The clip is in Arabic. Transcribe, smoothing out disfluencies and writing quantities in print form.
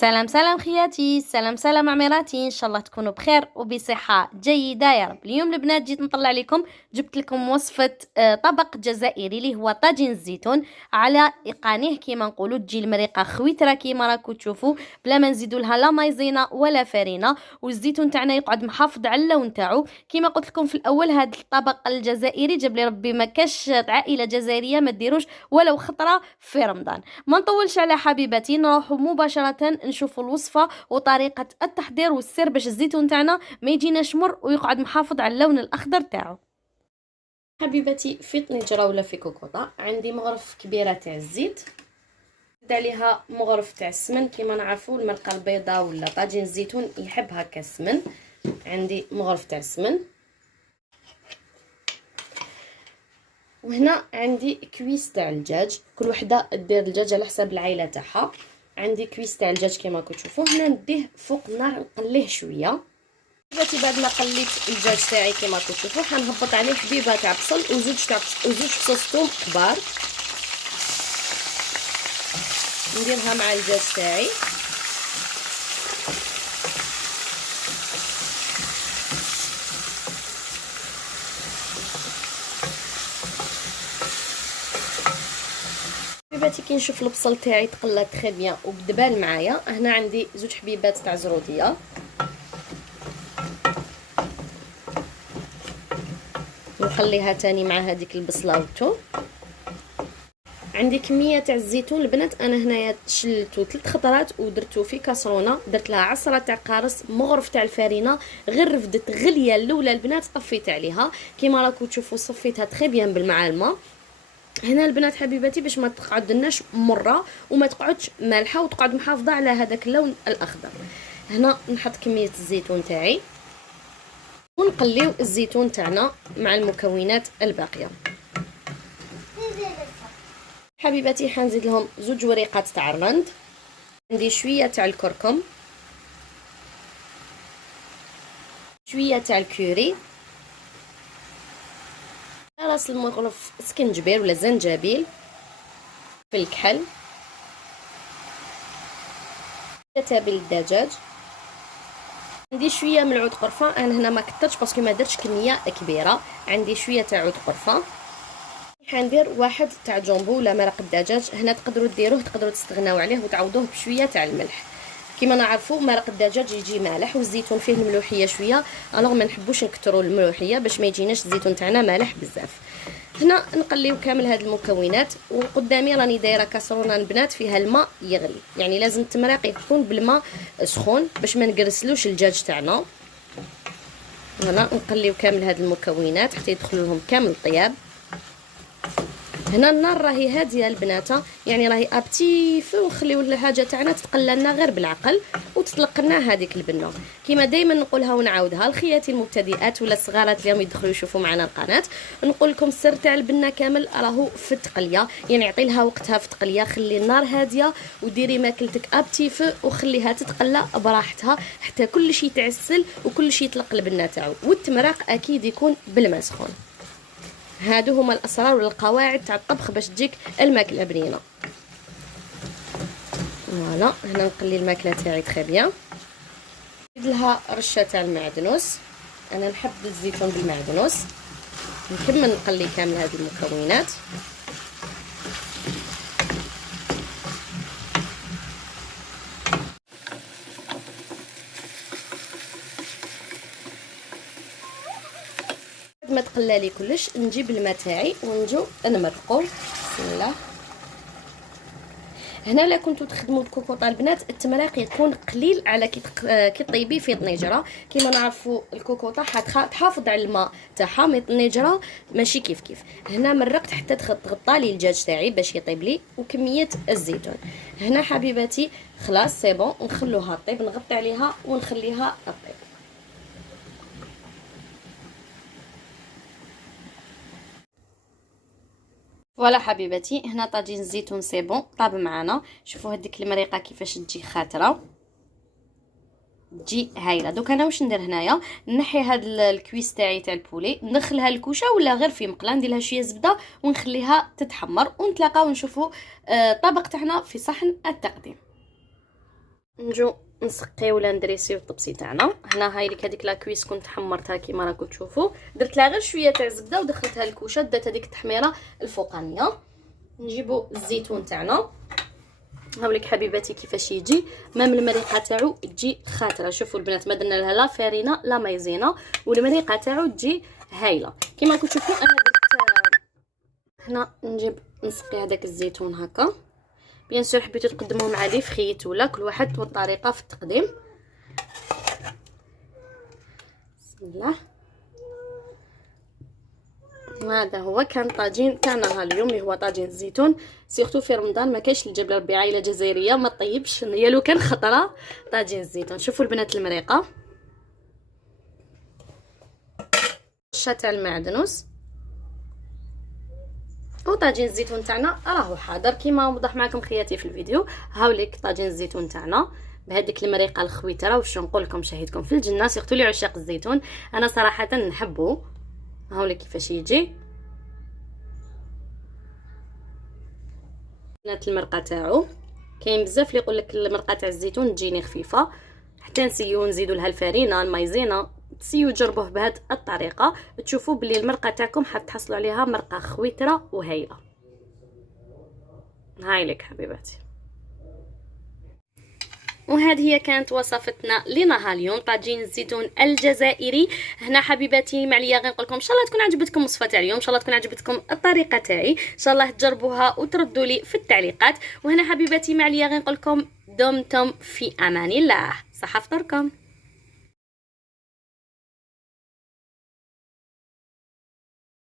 سلام سلام خياتي، سلام سلام عميراتي، ان شاء الله تكونوا بخير وبصحه جيده يا رب. اليوم البنات جيت نطلع لكم، جبت لكم وصفه طبق جزائري اللي هو طاجين الزيتون على ايقانيه كيما نقولوا. تجي المريقه خويتره كيما راكم تشوفوا، بلا ما نزيدوا لها لا مايزينا ولا فرينه، والزيتون تاعنا يقعد محافظ على اللون تاعو. كيما قلت لكم في الاول، هذا الطبق الجزائري جاب لي ربي ما كاش عائله جزائريه ما ديروش ولو خطره في رمضان. ما نطولش على حبيباتي، نروح مباشرة نشوفوا الوصفة وطريقة التحضير والسر باش الزيتون تاعنا ما يجيناش مر ويقعد محافظ على اللون الأخضر تاعو. حبيباتي، في طنجرة ولا في كوكوطة عندي مغرف كبيرة تاع الزيت، زيد عليها مغرف تاع السمن. كيما نعرفوا المرقة البيضاء ولا طاجين الزيتون يحب هكا السمن. عندي مغرف تاع السمن، وهنا عندي كويس تاع الدجاج. كل وحده دير الدجاج على حساب العائله تاعها. عندي كويس تاع الدجاج كما راكم تشوفوا. هنا نديه فوق النار نقليه شويه. دلوقتي بعد ما قليت الدجاج تاعي كما راكم تشوفوا، حنهبط عليه حبيبه تاع بصل وزوج فصوص ثوم كبار، نديرها مع الدجاج تاعي. حبيباتي كي نشوف البصل تاعي تقلى تري بيان وبدبال معايا، هنا عندي زوج حبيبات تاع زروديه نخليها تاني مع هذيك البصله والثوم. عندي كميه تاع الزيتون البنات، انا هنايا شلتو 3 خطرات ودرتو في كاسرونه، درت لها عصره تاع قارص، مغرف تاع الفرينه، غير رفدت غليه الاولى البنات طفيت عليها. كيما راكم تشوفوا صفيتها تري بيان بالماء الماء. هنا البنات حبيباتي باش ما تقعدناش مره وما تقعدش مالحه وتقعد محافظه على هذاك اللون الاخضر. هنا نحط كميه الزيتون تاعي ونقليو الزيتون تاعنا مع المكونات الباقيه. حبيباتي حنزيد لهم زوج وريقات تاع الرند، عندي شويه تاع الكركم، شويه تاع الكوري، راس المغرف سكنجبير ولا زنجبيل، في الكحل، تابل الدجاج، عندي شويه من العود قرفه. انا هنا ما كترتش باسكو ما درتش كميه كبيره. عندي شويه تاع عود قرفه. حندير واحد تاع جامبو ولا مرق الدجاج. هنا تقدروا ديروه، تقدروا تستغناو عليه وتعوضوه بشويه تاع الملح. كيما نعرفوا مرق الدجاج يجي مالح والزيتون فيه الملوحيه شويه، الوغ ما نحبوش نكثروا الملوحيه باش ما يجيناش الزيتون تاعنا مالح بزاف. هنا نقليو كامل هاد المكونات، وقدامي راني دايره كاسرونه البنات فيها الماء يغلي، يعني لازم التمراق يكون بالماء سخون باش ما نقرسلوش الدجاج تاعنا. هنا نقليو كامل هاد المكونات حتى يدخلوا لهم كامل الطياب. هنا النار راهي هاديه البنات، يعني راهي ابتي فو، ونخليو الحاجه تاعنا تتقلى لنا غير بالعقل وتطلق لنا هذيك البنه. كيما دائما نقولها ونعاودها لخياتي المبتدئات ولا الصغارات اليوم يدخلوا يشوفوا معنا القناه، نقول لكم السر تاع البنه كامل راهو في التقليه، يعني عطي لها وقتها في التقليه، خلي النار هاديه وديري ماكلتك ابتي فو وخليها تتقلى براحتها حتى كل شيء يتعسل وكل شيء يطلق البنه تاعو، والتمراق اكيد يكون بالماء سخون. هادو هما الاسرار والقواعد تاع الطبخ باش تجيك الماكله بنينه. فوالا هنا نقلي الماكله تاعي تري بيان، نزيد لها رشه تاع المعدنوس. انا نحب الزيتون بالمعدنوس. نكمل نقلي كامل هذه المكونات. ما تقلى لي كلش نجيب الماء تاعي ونجو نمرقو. بسم الله. هنا لا كنتو تخدموا الكوكوطه البنات، التمراق يكون قليل على كي طيبيه في طنجره. كيما نعرفوا الكوكوطه تحافظ على الماء تاعها، مي الطنجره ماشي كيف كيف. هنا مرقت حتى تغطى لي الدجاج تاعي باش يطيب لي، وكميه الزيتون. هنا حبيباتي خلاص سي بون، نخلوها طيب، نغطي عليها ونخليها طيب. فوالا حبيباتي، هنا طاجين الزيتون سي بون طاب معنا. شوفوا هذيك المريقه كيفاش تجي خاتره، تجي هايله. دوك انا واش ندير هنايا، نحي هاد الكويس تاعي تاع البولي، ندخلها الكوشه ولا غير في مقله، ندير لها شويه زبده ونخليها تتحمر، ونتلاقاو نشوفوا الطبق تاعنا في صحن التقديم. نجو نسقيو ولا ندريسيو الطبسي تاعنا. هنا هاي لك هذيك لاكويس كنت حمرتها كيما راكم تشوفوا، درت لها غير شويه تاع زبده ودخلتها الكوشه، دات هذيك التحميره الفوقانيه. نجيبو الزيتون تاعنا، هاوليك حبيباتي كيفاش يجي، مام المريقه تاعو تجي خاطره. شوفوا البنات ما درنا لها لا فارينه لا مايزينا، والمريقه تاعو تجي هايله كيما راكم تشوفوا. انا درت هنا نجيب نسقي هذاك الزيتون هكا. بيان سور حبيتو تقدموه مع لي فخيت ولا كل واحد والطريقه في التقديم. بسم الله. هذا هو كان طاجين تاعنا اليوم، اللي هو طاجين الزيتون. سيرتو في رمضان ما كاينش اللي جاب ربي عائله جزائريه ما طيبش يا لو كان خطره طاجين الزيتون. شوفوا البنات المريقه الشا تاع المعدنوس وطاجين الزيتون تاعنا راهو حاضر كيما وضح معكم خياتي في الفيديو. هاوليك طاجين الزيتون تاعنا بهذيك المريقه الخويتره. واش نقول لكم شهيتكم في الجنه، سيرتو لي عشاق الزيتون، انا صراحه نحبه. هاوليك كيفاش يجي بنات المرقه تاعو. كاين بزاف اللي يقول لك المرقه تاع الزيتون تجيني خفيفه، حتى نسيو نزيدو لها الفارينه المايزينا. تسيو جربوه بهذه الطريقه تشوفوا بلي المرقه تاعكم حتحصلوا عليها مرقه خويتره وهايله. هاي لك حبيباتي، وهذه هي كانت وصفتنا لنهار اليوم، طاجين الزيتون الجزائري. هنا حبيباتي معليا غير نقول لكم ان شاء الله تكون عجبتكم الوصفه تاع اليوم، ان شاء الله تكون عجبتكم الطريقه تاعي، ان شاء الله تجربوها وتردوا لي في التعليقات. وهنا حبيباتي معليا غير نقول لكم دمتم في امان الله، صحه فطوركم.